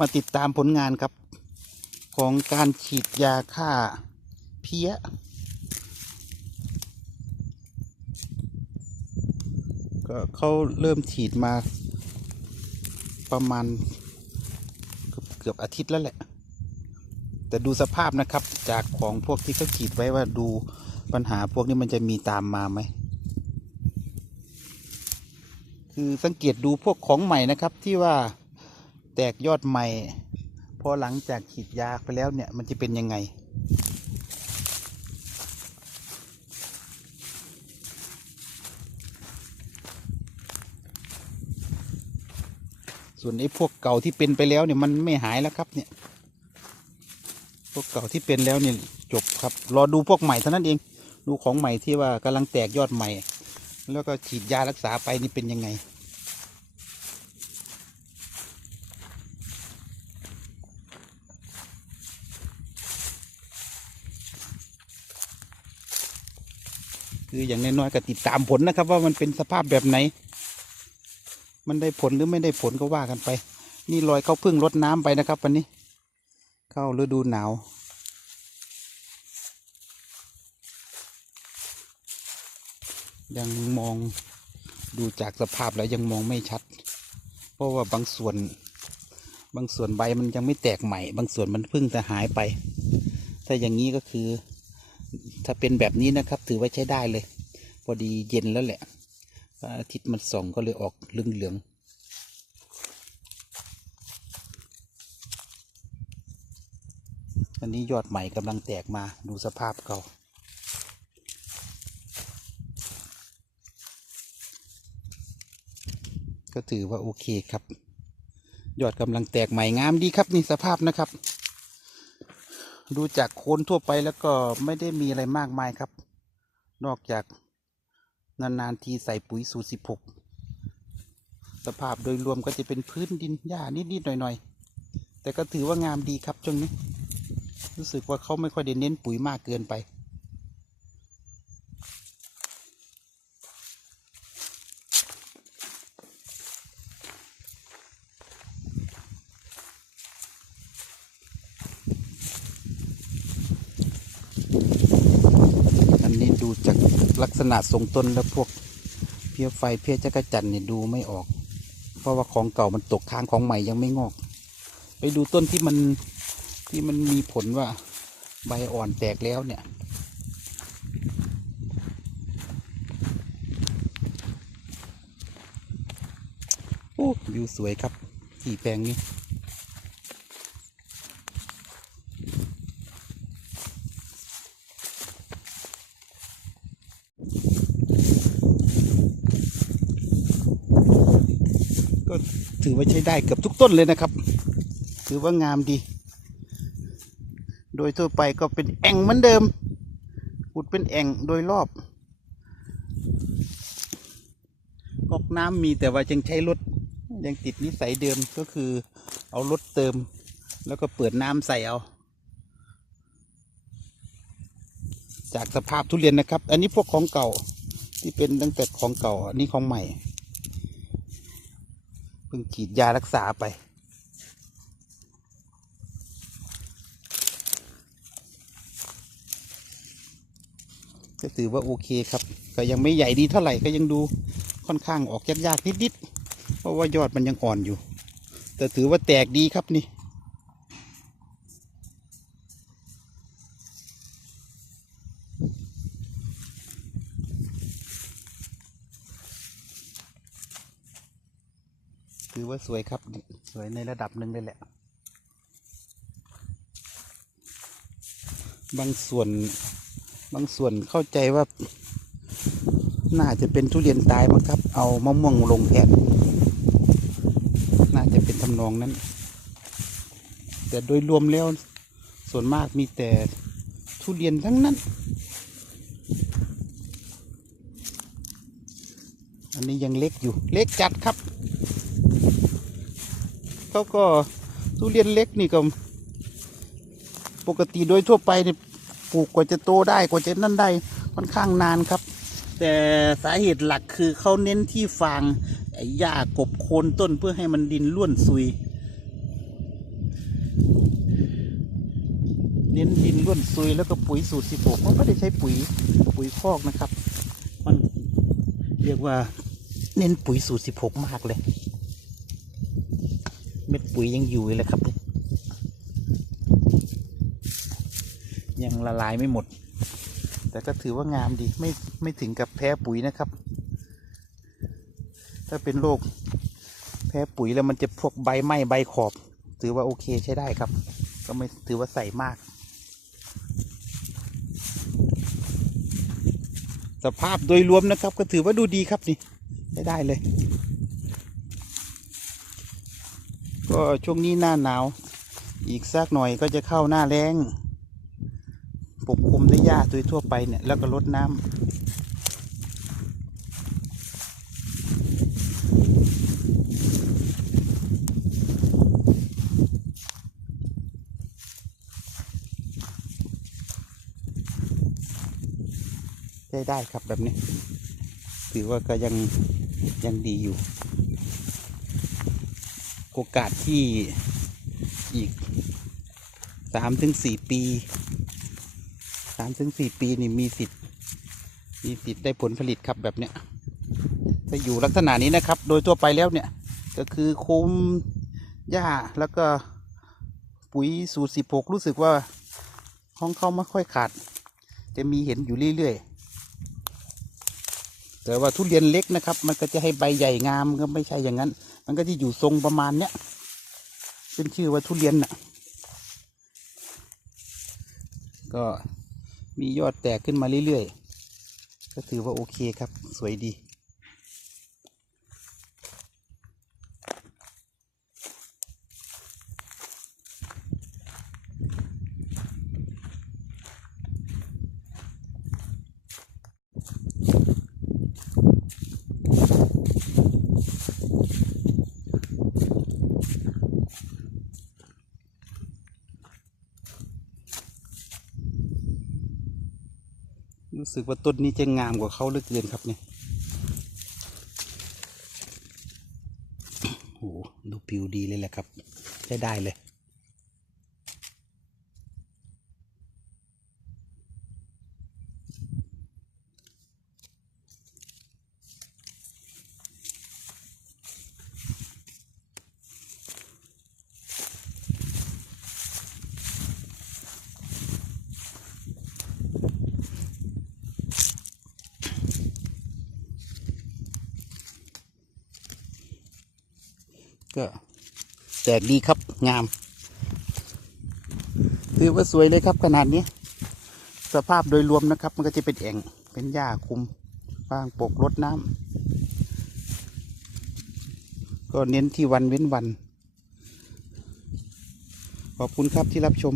มาติดตามผลงานครับ ของการฉีดยาฆ่าเพี้ย ก็เขาเริ่มฉีดมาประมาณเกือบอาทิตย์แล้วแหละ แต่ดูสภาพนะครับจากของพวกที่เขาฉีดไว้ว่าดูปัญหาพวกนี้มันจะมีตามมาไหม คือสังเกตดูพวกของใหม่นะครับที่ว่า แตกยอดใหม่พอหลังจากฉีดยาไปแล้วเนี่ยมันจะเป็นยังไง ส่วนไอ้พวกเก่าที่เป็นไปแล้วเนี่ยมันไม่หายแล้วครับเนี่ย พวกเก่าที่เป็นแล้วเนี่ยจบครับ รอดูพวกใหม่เท่านั้นเอง ดูของใหม่ที่ว่ากำลังแตกยอดใหม่ แล้วก็ฉีดยารักษาไปนี่เป็นยังไง คืออย่างน้อยๆก็ติดตามผลนะครับ ว่ามันเป็นสภาพแบบไหน มันได้ผลหรือไม่ได้ผลก็ว่ากันไป นี่รอยเข้าพึ่งรดน้ำไปนะครับวันนี้ เข้าฤดูหนาวยังมองดูจากสภาพแล้วยังมองไม่ชัด เพราะว่าบางส่วน บางส่วนใบมันยังไม่แตกใหม่ บางส่วนมันเพิ่งจะหายไปถ้าอย่างนี้ก็คือ ถ้าเป็นแบบนี้นะครับ ถือว่าใช้ได้เลย พอดีเย็นแล้วแหละอาทิตย์มันส่องก็เลยออกเหลืองอันนี้ยอดใหม่กำลังแตกมาดูสภาพเก่าก็ถือว่าโอเคครับ ยอดกำลังแตกใหม่งามดีครับนี่สภาพนะครับ ดูจากโคนทั่วไปแล้วก็ไม่ได้มีอะไรมากมายครับ นอกจากนานๆทีใส่ปุ๋ยสูตรสิบหกสภาพโดยรวมก็จะเป็นพื้นดินหญ้านิดๆหน่อยๆ แต่ก็ถือว่างามดีครับช่วงนี้ รู้สึกว่าเขาไม่ค่อยเด้เน้นปุ๋ยมากเกินไป อันนี้ดูจาก ลักษณะทรงต้นแล้วพวกเพี้ยไฟเพี้ยจักรจันเนี่ยดูไม่ออก เพราะว่าของเก่ามันตกค้างของใหม่ยังไม่งอก ไปดูต้นที่มันที่มันมีผลว่าใบอ่อนแตกแล้วเนี่ย โอ้วิวสวยครับที่แปลงนี้ ก็ถือว่าใช้ได้เกือบทุกต้นเลยนะครับ ถือว่างามดี โดยทั่วไปก็เป็นแอ่งเหมือนเดิมขุดเป็นแอ่งโดยรอบก๊อกน้ำมีแต่ว่ายังใช้รถยังติดนิสัยเดิมก็คือเอารถเติม แล้วก็เปิดน้ำใส่เอา จากสภาพทุเรียนนะครับ อันนี้พวกของเก่าที่เป็นตั้งแต่ของเก่าอันนี้ของใหม่ เพิ่งฉีดยารักษาไป ก็ถือว่าโอเคครับ ก็ยังไม่ใหญ่ดีเท่าไหร่ก็ยังดูค่อนข้างออกยากๆนิดๆเพราะว่ายอดมันยังอ่อนอยู่ แต่ถือว่าแตกดีครับนี่ ถือว่าสวยครับ สวยในระดับหนึ่งเลยแหละ บางส่วน บางส่วนเข้าใจว่า น่าจะเป็นทุเรียนตายมั้งครับ เอามะม่วงลงแทนน่าจะเป็นทำนองนั้น แต่โดยรวมแล้ว ส่วนมากมีแต่ทุเรียนทั้งนั้น อันนี้ยังเล็กอยู่เล็กจัดครับเขาก็ทุเรียนเล็กนี่ก็ปกติโดยทั่วไปเนี่ยปลูกกว่าจะโตได้กว่าจะนั่นได้ค่อนข้างนานครับ แต่สาเหตุหลักคือเขาเน้นที่ฟางหญ้ากบโคนต้นเพื่อให้มันดินล้วนซุย เน้นดินล้วนซุยแล้วก็ปุ๋ยสูตรสิบหกไม่ได้ใช้ปุ๋ยปุ๋ยคอกนะครับ รียกว่า เน้นปุ๋ยสูตรสิบหกมากเลย เม็ดปุ๋ยยังอยู่เลยครับ ยังละลายไม่หมด แต่ก็ถือว่างามดีไม่ไม่ถึงกับแพ้ปุ๋ยนะครับ ถ้าเป็นโรคแพ้ปุ๋ยแล้วมันจะพวกใบไหม้ใบขอบ ถือว่าโอเคใช้ได้ครับ ก็ไม่ถือว่าใส่มาก สภาพโดยรวมนะครับ ก็ถือว่าดูดีครับนี่ได้ได้เลย ก็ช่วงนี้หน้าหนาว อีกสักหน่อยก็จะเข้าหน้าแรงปกคลุมด้วยหญ้าโดยทั่วไปเนี่ยแล้วก็ลดน้ำ ใช้ได้ครับแบบนี้ ถือว่าก็ยังยังดีอยู่ โอกาสที่อีกสามถึงสี่ปีสามถึงสี่ปีนี่มีสิทธิ์มีสิทธิ์ได้ผลผลิตครับแบบเนี้ยถ้าอยู่ลักษณะนี้นะครับ โดยทั่วไปแล้วเนี่ย ก็คือคุ้มหญ้าแล้วก็ปุ๋ยสูตรสิบหกรู้สึกว่าของเขาไม่ค่อยขาด จะมีเห็นอยู่เรื่อยๆ แต่ว่าทุเรียนเล็กนะครับ มันก็จะให้ใบใหญ่งามก็ไม่ใช่อย่างนั้น มันก็จะอยู่ทรงประมาณเนี้ยเป็นชื่อว่าทุเรียนน่ะ ก็มียอดแตกขึ้นมาเรื่อยๆ ก็ถือว่าโอเคครับ สวยดี รู้สึกว่าต้นนี้จะงามกว่าเขาเหลือเกินครับเนี่ยโอ้โหดูผิวดีเลยแหละครับ ได้ได้เลย ก็แตกดีครับงาม ถือว่าสวยเลยครับขนาดนี้ สภาพโดยรวมนะครับ มันก็จะเป็นแอ่งเป็นหญ้าคุมฟางปกรดน้ำก็เน้นที่วันเว้นวัน ขอบคุณครับที่รับชม